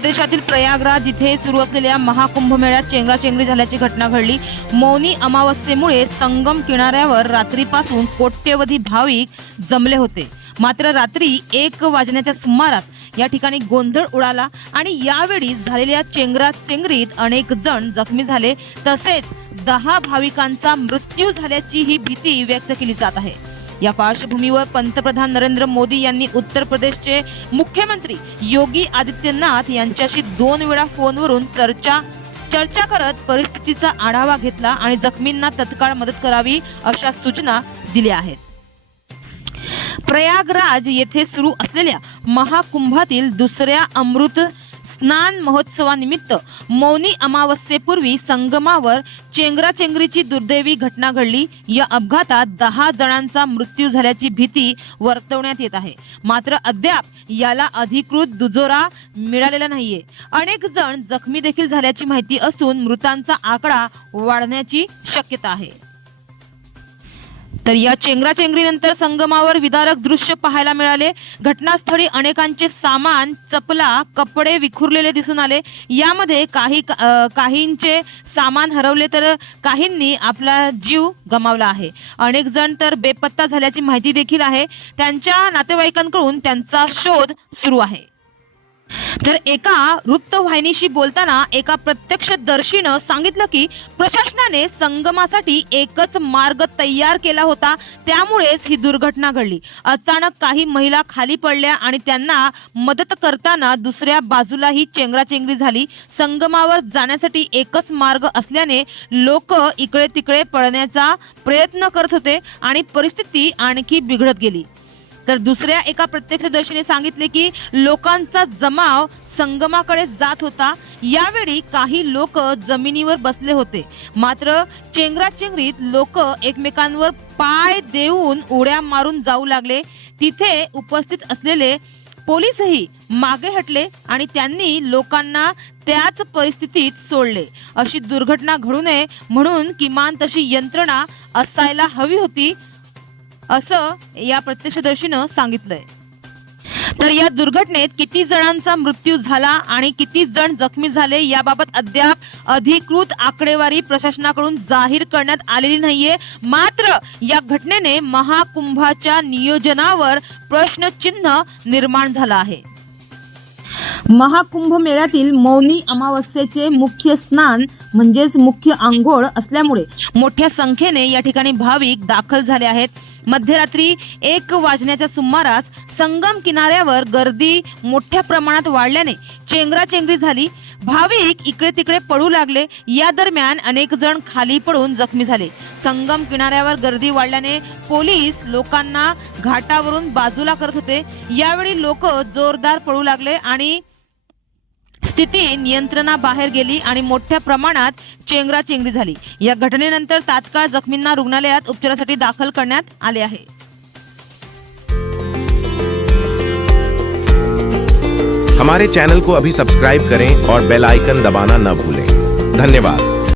प्रदेशातील प्रयागराज इथे सुरू असलेल्या महाकुंभ मेळ्यात चेंगराचेंगरी झाल्याची घटना घडली. मौनी अमावस्येमुळे संगम किनाऱ्यावर रात्रीपासून कोट्यवधी भाविक जमले होते. मात्र रात्री एक वाजण्याच्या सुमारास या ठिकाणी गोंधळ उडाला आणि यावेळी झालेल्या चेंगरा चेंगरीत अनेक जण जखमी झाले. तसेच दहा भाविकांचा मृत्यू झाल्याची ही भीती व्यक्त केली जात आहे. या पार्श्वभूमीवर पंतप्रधान नरेंद्र मोदी यांनी उत्तर प्रदेशचे मुख्यमंत्री योगी आदित्यनाथ यांच्याशी दोन वेळा फोनवरून चर्चा चर्चा करत परिस्थितीचा आढावा घेतला आणि जखमींना तत्काळ मदत करावी अशा सूचना दिल्या आहेत. प्रयागराज येथे सुरू असलेल्या महाकुंभातील दुसऱ्या अमृत स्नान महोत्सवानिमित्त मौनी अमावस्येपूर्वी संगमावर चेंगराचेंगरीची दुर्दैवी घटना घडली. या अपघातात दहा जणांचा मृत्यू झाल्याची भीती वर्तवण्यात येत आहे. मात्र अद्याप याला अधिकृत दुजोरा मिळालेला नाहीये. अनेक जण जखमी देखील झाल्याची माहिती असून मृतांचा आकडा वाढण्याची शक्यता आहे. तर या चेंगराचेंगरीनंतर संगमावर विदारक दृश्य पाहायला मिळाले. घटनास्थळी अनेकांचे सामान चपला कपडे विखुरलेले दिसून आले. यामध्ये काही काहींचे सामान हरवले तर काहींनी आपला जीव गमावला आहे. अनेक जण तर बेपत्ता झाल्याची माहिती देखील आहे. त्यांच्या नातेवाईकांकडून त्यांचा शोध सुरू आहे. तर एका वृत्तवाहिनीशी बोलताना एका प्रत्यक्षदर्शीनं सांगितलं की प्रशासनाने संगमासाठी एकच मार्ग तयार केला होता. त्यामुळेच ही दुर्घटना घडली. अचानक काही महिला खाली पडल्या आणि त्यांना मदत करताना दुसऱ्या बाजूलाही चेंगराचेंगरी झाली. संगमावर जाण्यासाठी एकच मार्ग असल्याने लोक इकडे तिकडे पळण्याचा प्रयत्न करत होते आणि परिस्थिती आणखी बिघडत गेली. तर दुसऱ्या एका प्रत्यक्षदर्शीने सांगितले की लोकांचा जमाव संगमाकडे जात होता. यावेळी काही लोक जमिनीवर बसले होते. मात्र चेंगराचेंगरीत लोक एकमेकांवर पाय देऊन उड्या मारून जाऊ लागले. तिथे उपस्थित असलेले पोलीसही मागे हटले आणि त्यांनी लोकांना त्याच परिस्थितीत सोडले. अशी दुर्घटना घडू नये म्हणून किमान तशी यंत्रणा असायला हवी होती. असं या प्रत्यक्षदर्शीनं सांगितलंय. तर या दुर्घटनेत किती जणांचा मृत्यू झाला आणि किती जण जखमी झाले याबाबत अद्याप अधिकृत आकडेवारी प्रशासनाकडून जाहीर करण्यात आलेली नाहीये. मात्र या घटनेने महाकुंभाच्या नियोजनावर प्रश्नचिन्ह निर्माण झालं आहे. महाकुंभ मेळ्यातील मौनी अमावस्येचे मुख्य स्नान म्हणजेच मुख्य आंघोळ असल्यामुळे मोठ्या संख्येने या ठिकाणी भाविक दाखल झाले आहेत. मध्यरात्री एक वाजण्याच्या सुमारास संगम किनाऱ्यावर गर्दी मोठ्या प्रमाणात वाढल्याने चेंगराचेंगरी झाली. भाविक इकडे तिकडे पडू लागले. या दरम्यान अनेक जण खाली पडून जखमी झाले. संगम किनाऱ्यावर गर्दी वाढल्याने पोलीस लोकांना घाटावरून बाजूला करत होते. यावेळी लोक जोरदार पडू लागले आणि स्थिती नियंत्रणाबाहेर गेली आणि मोठ्या प्रमाणात चेंगराचेंगरी झाली. या घटनेनंतर तात्काळ जखमींना रुग्णालयात उपचारासाठी दाखल करण्यात आले आहे. हमारे चैनल को अभी सब्सक्राइब करें और बेल आइकन दबाना न भूलें। धन्यवाद।